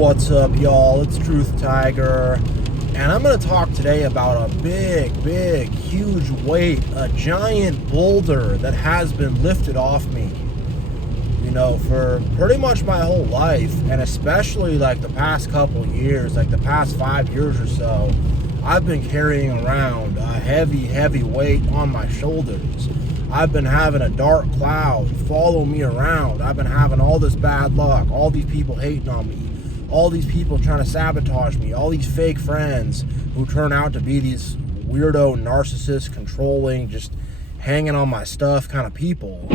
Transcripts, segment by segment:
What's up, y'all? It's Truth Tiger, and I'm going to talk today about a big, huge weight, a giant boulder that has been lifted off me, for pretty much my whole life, and especially like the past couple years, like the past 5 years or so. I've been carrying around a heavy weight on my shoulders. I've been having a dark cloud follow me around. I've been having all this bad luck, all these people hating on me, all these people trying to sabotage me, all these fake friends who turn out to be these weirdo, narcissist, controlling, just hanging on my stuff kind of people.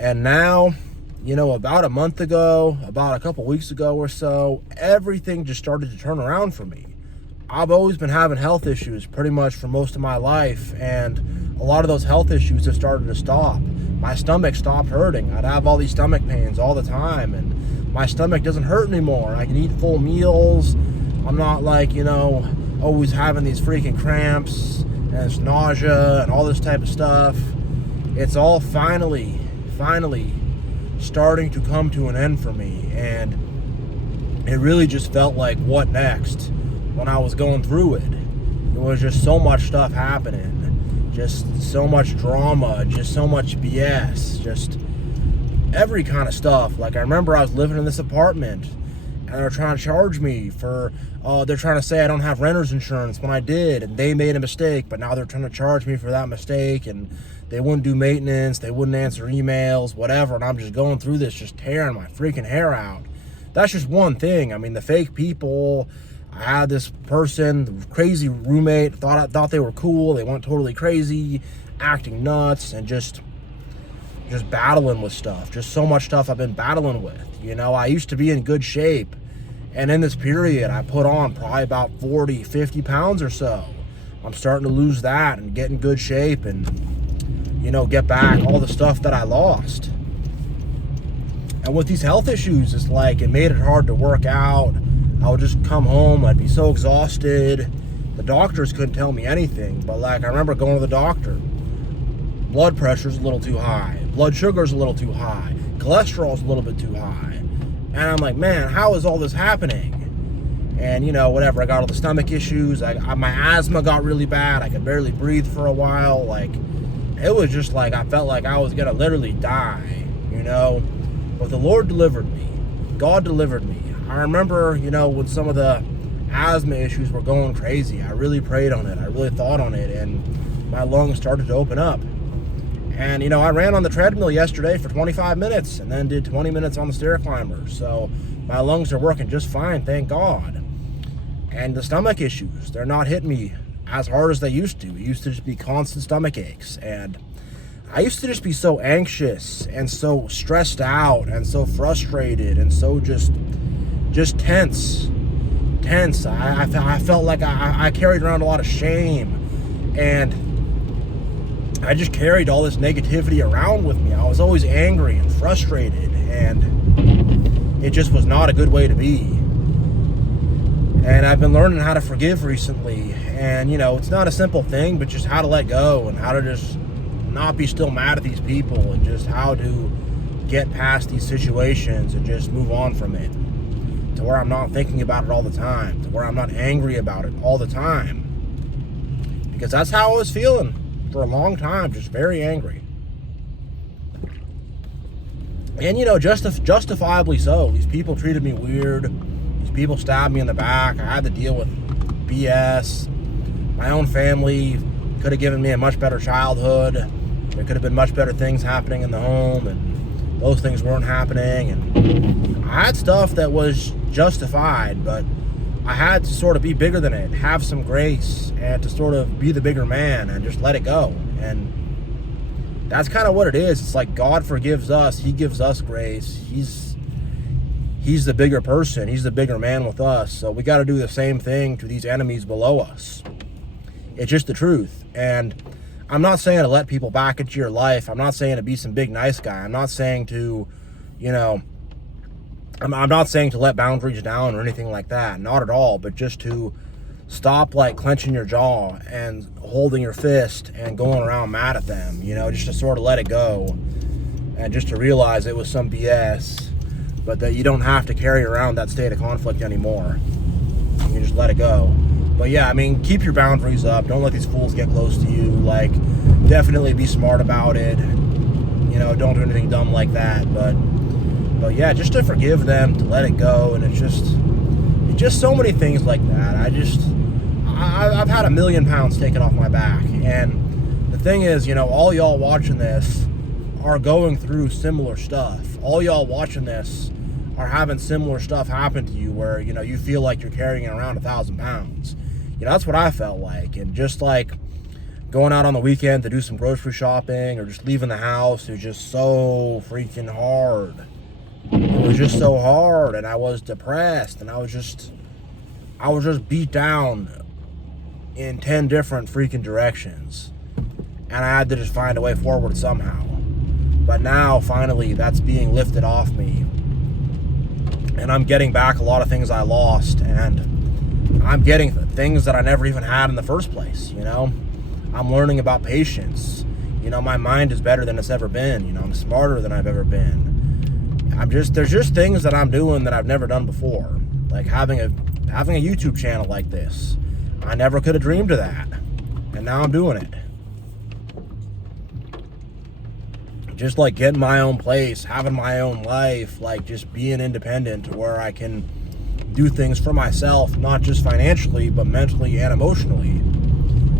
And now, about a month ago, about a couple weeks ago or so, everything just started to turn around for me. I've always been having health issues pretty much for most of my life, and a lot of those health issues have started to stop. My stomach stopped hurting. I'd have all these stomach pains all the time, and my stomach doesn't hurt anymore. I can eat full meals. I'm not like, always having these freaking cramps and it's nausea and all this type of stuff. It's all finally starting to come to an end for me, and it really just felt like, what next? When I was going through it, there was just so much stuff happening, just so much drama, just so much BS, just every kind of stuff. Like, I remember I was living in this apartment and they were trying to charge me for, they're trying to say I don't have renter's insurance when I did, and they made a mistake, but now they're trying to charge me for that mistake, and they wouldn't do maintenance, they wouldn't answer emails, whatever, and I'm just going through this, just tearing my freaking hair out. That's just one thing. I mean, the fake people. I had this person, crazy roommate, thought they were cool. They went totally crazy, acting nuts, and just battling with stuff. Just so much stuff I've been battling with. I used to be in good shape, and in this period, I put on probably about 40, 50 pounds or so. I'm starting to lose that and get in good shape and, get back all the stuff that I lost. And with these health issues, it's like it made it hard to work out. I would just come home, I'd be so exhausted. The doctors couldn't tell me anything, but like I remember going to the doctor. Blood pressure's a little too high, blood sugar's a little too high, cholesterol's a little bit too high. And I'm like, man, how is all this happening? And whatever, I got all the stomach issues, my asthma got really bad, I could barely breathe for a while. Like, it was just like, I felt like I was gonna literally die, But the Lord delivered me, God delivered me. I remember, when some of the asthma issues were going crazy, I really prayed on it. I really thought on it, and my lungs started to open up. And, I ran on the treadmill yesterday for 25 minutes and then did 20 minutes on the stair climber. So my lungs are working just fine, thank God. And the stomach issues, they're not hitting me as hard as they used to. It used to just be constant stomach aches. And I used to just be so anxious and so stressed out and so frustrated and so just tense. I felt like I carried around a lot of shame, and I just carried all this negativity around with me. I was always angry and frustrated, and it just was not a good way to be. And I've been learning how to forgive recently, and it's not a simple thing, but just how to let go and how to just not be still mad at these people, and just how to get past these situations and just move on from it, to where I'm not thinking about it all the time, to where I'm not angry about it all the time, because that's how I was feeling for a long time, just very angry. And justifiably so. These people treated me weird, these people stabbed me in the back, I had to deal with BS. My own family could have given me a much better childhood. There could have been much better things happening in the home, and those things weren't happening. And I had stuff that was justified, but I had to sort of be bigger than it, have some grace, and to sort of be the bigger man and just let it go. And that's kind of what it is. It's like God forgives us, He gives us grace. He's the bigger person, He's the bigger man with us. So we got to do the same thing to these enemies below us. It's just the truth. And I'm not saying to let people back into your life. I'm not saying to be some big nice guy. I'm not saying to, I'm not saying to let boundaries down or anything like that. Not at all. But just to stop like clenching your jaw and holding your fist and going around mad at them, just to sort of let it go and just to realize it was some BS. but that you don't have to carry around that state of conflict anymore. You can just let it go. But yeah, I mean, keep your boundaries up. Don't let these fools get close to you. Like, definitely be smart about it. You know, don't do anything dumb like that. But yeah, just to forgive them, to let it go, and it's just so many things like that. I've had 1,000,000 pounds taken off my back, and the thing is, you know, all y'all watching this are going through similar stuff. All y'all watching this are having similar stuff happen to you, where, you know, you feel like you're carrying around 1,000 pounds. You know, that's what I felt like. And just like going out on the weekend to do some grocery shopping or just leaving the house, it was just so freaking hard. It was just so hard, and I was depressed, and I was just beat down in 10 different freaking directions, and I had to just find a way forward somehow. But now finally that's being lifted off me, and I'm getting back a lot of things I lost, and I'm getting things that I never even had in the first place. You know, I'm learning about patience. You know, my mind is better than it's ever been. You know, I'm smarter than I've ever been. There's just things that I'm doing that I've never done before, like having a YouTube channel like this. I never could have dreamed of that, and now I'm doing it. Just like getting my own place, having my own life, like just being independent to where I can do things for myself, not just financially, but mentally and emotionally.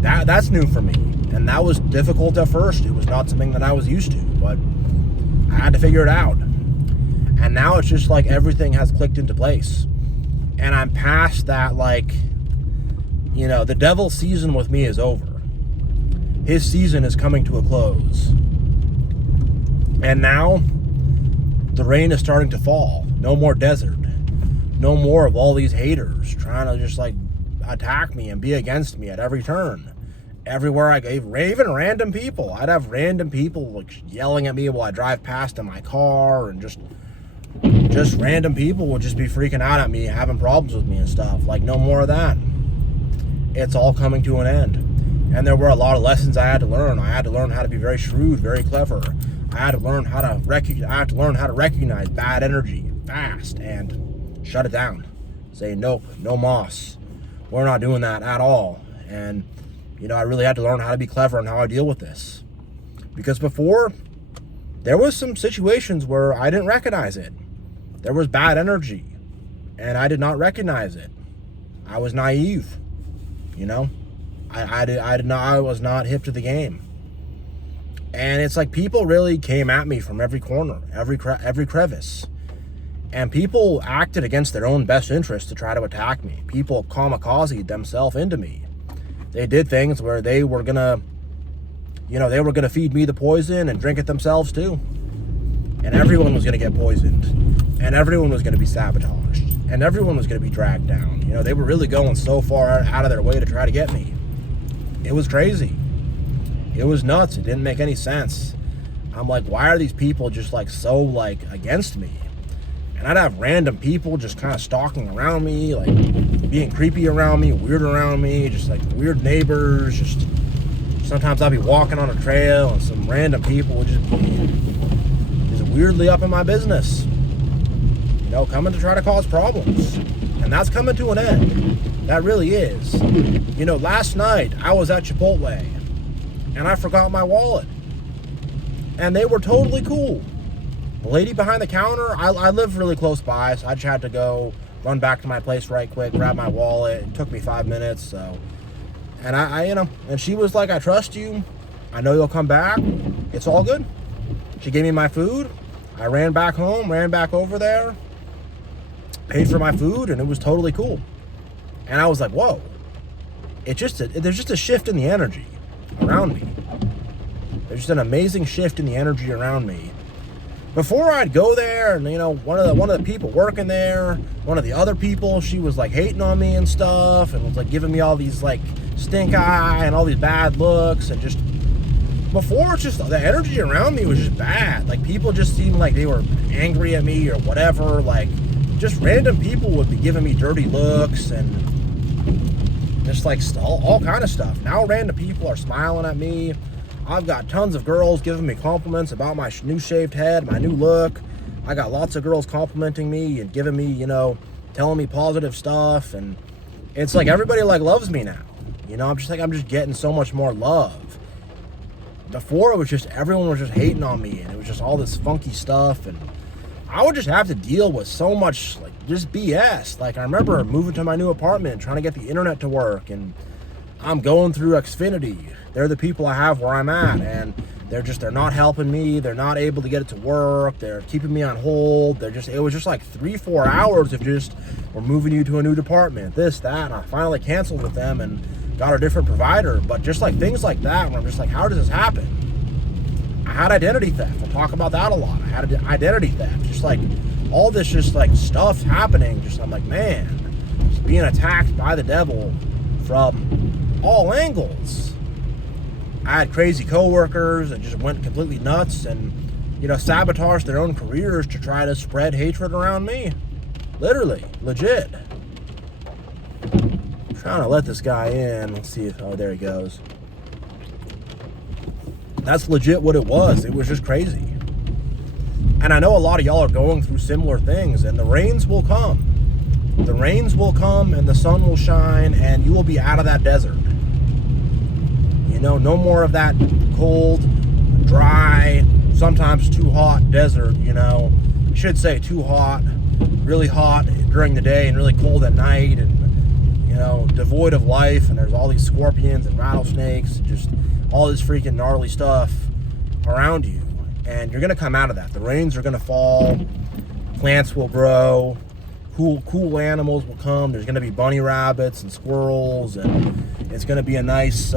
That's new for me, and that was difficult at first. It was not something that I was used to, but I had to figure it out. And now it's just like everything has clicked into place. And I'm past that, like, you know, the devil's season with me is over. His season is coming to a close. And now the rain is starting to fall. No more desert. No more of all these haters trying to just like attack me and be against me at every turn. Everywhere I go, even random people. I'd have random people like yelling at me while I drive past in my car, and just random people would just be freaking out at me, having problems with me and stuff. Like, no more of that. It's all coming to an end. And there were a lot of lessons I had to learn. I had to learn how to be very shrewd, very clever. I had to learn how to recognize bad energy fast and shut it down. Say, nope, no moss. We're not doing that at all. And, you know, I really had to learn how to be clever and how I deal with this. Because before, there was some situations where I didn't recognize it. There was bad energy, and I did not recognize it. I was naive, you know. I was not hip to the game. And it's like people really came at me from every corner, every crevice. And people acted against their own best interest to try to attack me. People kamikazed themselves into me. They did things where they were gonna feed me the poison and drink it themselves too. And everyone was gonna get poisoned. And everyone was gonna be sabotaged. And everyone was gonna be dragged down. You know, they were really going so far out of their way to try to get me. It was crazy. It was nuts. It didn't make any sense. I'm like, why are these people just like so like against me? And I'd have random people just kind of stalking around me, like being creepy around me, weird around me, just like weird neighbors. Just sometimes I'd be walking on a trail and some random people would just be just weirdly up in my business, you know, coming to try to cause problems. And that's coming to an end. That really is. You know, last night I was at Chipotle and I forgot my wallet. And they were totally cool. The lady behind the counter, I live really close by, so I just had to go run back to my place right quick, grab my wallet. It took me 5 minutes, so. And I you know, and she was like, I trust you. I know you'll come back. It's all good. She gave me my food. I ran back home, ran back over there, paid for my food, and it was totally cool. And I was like, whoa. There's just a shift in the energy around me. There's just an amazing shift in the energy around me. Before I'd go there, and you know, one of the people working there, one of the other people, she was like hating on me and stuff, and was like giving me all these like stink eye and all these bad looks, and just before, it's just the energy around me was just bad. Like people just seemed like they were angry at me or whatever. Like just random people would be giving me dirty looks and just like all kind of stuff. Now random people are smiling at me. I've got tons of girls giving me compliments about my new shaved head, my new look. I got lots of girls complimenting me and giving me, you know, telling me positive stuff, and it's like everybody like loves me now. You know, I'm just getting so much more love. Before, it was just everyone was just hating on me, and it was just all this funky stuff, and I would just have to deal with so much like just BS. Like, I remember moving to my new apartment, trying to get the internet to work, and I'm going through Xfinity. They're the people I have where I'm at, and they're not helping me. They're not able to get it to work. They're keeping me on hold. It was just like 3-4 hours of just, we're moving you to a new department, this, that, and I finally canceled with them and got a different provider. But just like things like that, where I'm just like, how does this happen? I had identity theft. I talk about that a lot. I had identity theft. Just like all this just like stuff happening. Just, I'm like, man, just being attacked by the devil from all angles. I had crazy coworkers that just went completely nuts and, you know, sabotaged their own careers to try to spread hatred around me. Literally, legit. I'm trying to let this guy in. Let's see if, oh, there he goes. That's legit what it was. It was just crazy. And I know a lot of y'all are going through similar things, and the rains will come. The rains will come and the sun will shine, and you will be out of that desert. You know, no more of that cold, dry, sometimes too hot desert, you know. I should say too hot, really hot during the day and really cold at night, and, you know, devoid of life, and there's all these scorpions and rattlesnakes and just all this freaking gnarly stuff around you. And you're going to come out of that. The rains are going to fall, plants will grow, cool animals will come. There's going to be bunny rabbits and squirrels, and it's going to be a nice,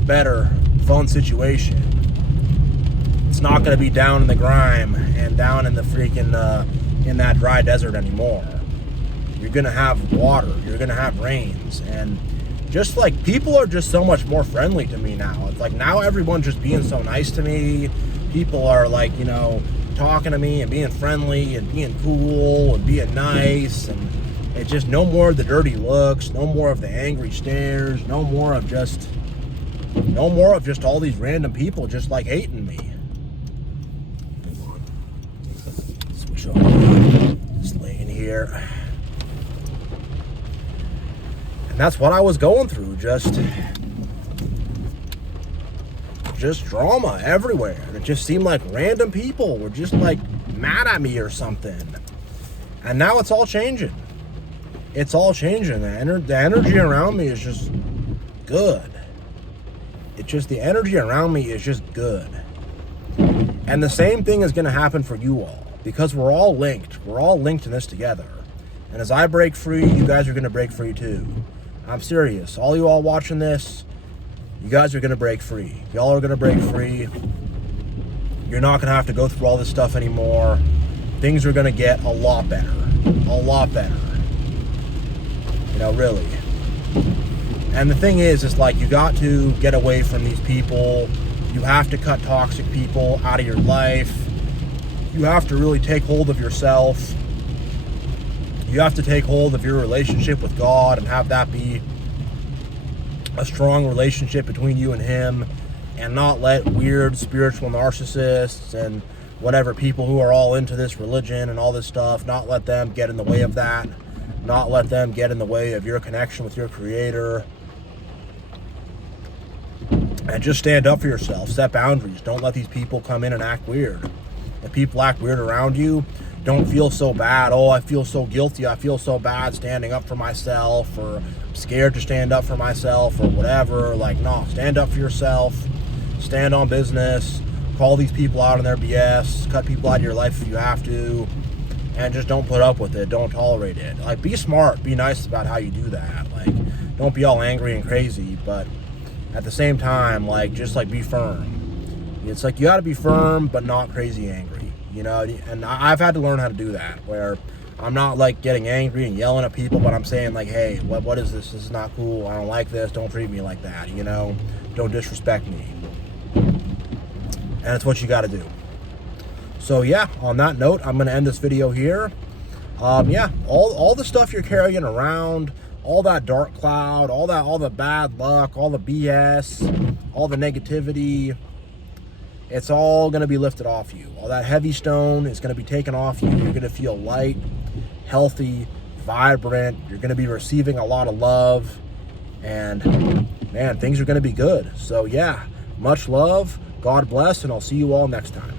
better, fun situation. It's not going to be down in the grime and down in the freaking, in that dry desert anymore. You're going to have water. You're going to have rains. And just like, people are just so much more friendly to me now. It's like, now everyone's just being so nice to me. People are like, you know, talking to me and being friendly and being cool and being nice, and it's just no more of the dirty looks, no more of the angry stares, no more of just all these random people just like hating me. Switch on, just laying here. And that's what I was going through, just drama everywhere. It just seemed like random people were just like mad at me or something. And now it's all changing. It's all changing. The energy around me is just good. It's just, the energy around me is just good. And the same thing is going to happen for you all, because we're all linked. We're all linked in this together. And as I break free, you guys are going to break free too. I'm serious. All you all watching this, you guys are going to break free. Y'all are going to break free. You're not going to have to go through all this stuff anymore. Things are going to get a lot better. A lot better. You know, really. And the thing is like, you got to get away from these people. You have to cut toxic people out of your life. You have to really take hold of yourself. You have to take hold of your relationship with God and have that be a strong relationship between you and him, and not let weird spiritual narcissists and whatever people who are all into this religion and all this stuff, not let them get in the way of that. Not let them get in the way of your connection with your creator. And just stand up for yourself. Set boundaries. Don't let these people come in and act weird. If people act weird around you, don't feel so bad. Oh, I feel so guilty. I feel so bad standing up for myself, or I'm scared to stand up for myself, or whatever. Like, no, stand up for yourself. Stand on business. Call these people out on their BS. Cut people out of your life if you have to. And just don't put up with it. Don't tolerate it. Like, be smart. Be nice about how you do that. Like, don't be all angry and crazy, but at the same time, like, just like be firm. It's like, you got to be firm, but not crazy angry. You know, and I've had to learn how to do that, where I'm not like getting angry and yelling at people, but I'm saying like, hey, what is this? This is not cool. I don't like this. Don't treat me like that. You know, don't disrespect me. And it's what you got to do. So yeah, on that note, I'm going to end this video here. Yeah, all the stuff you're carrying around, all that dark cloud, all the bad luck, all the BS, all the negativity, it's all going to be lifted off you. All that heavy stone is going to be taken off you. You're going to feel light, healthy, vibrant. You're going to be receiving a lot of love, and man, things are going to be good. So yeah, much love, God bless, and I'll see you all next time.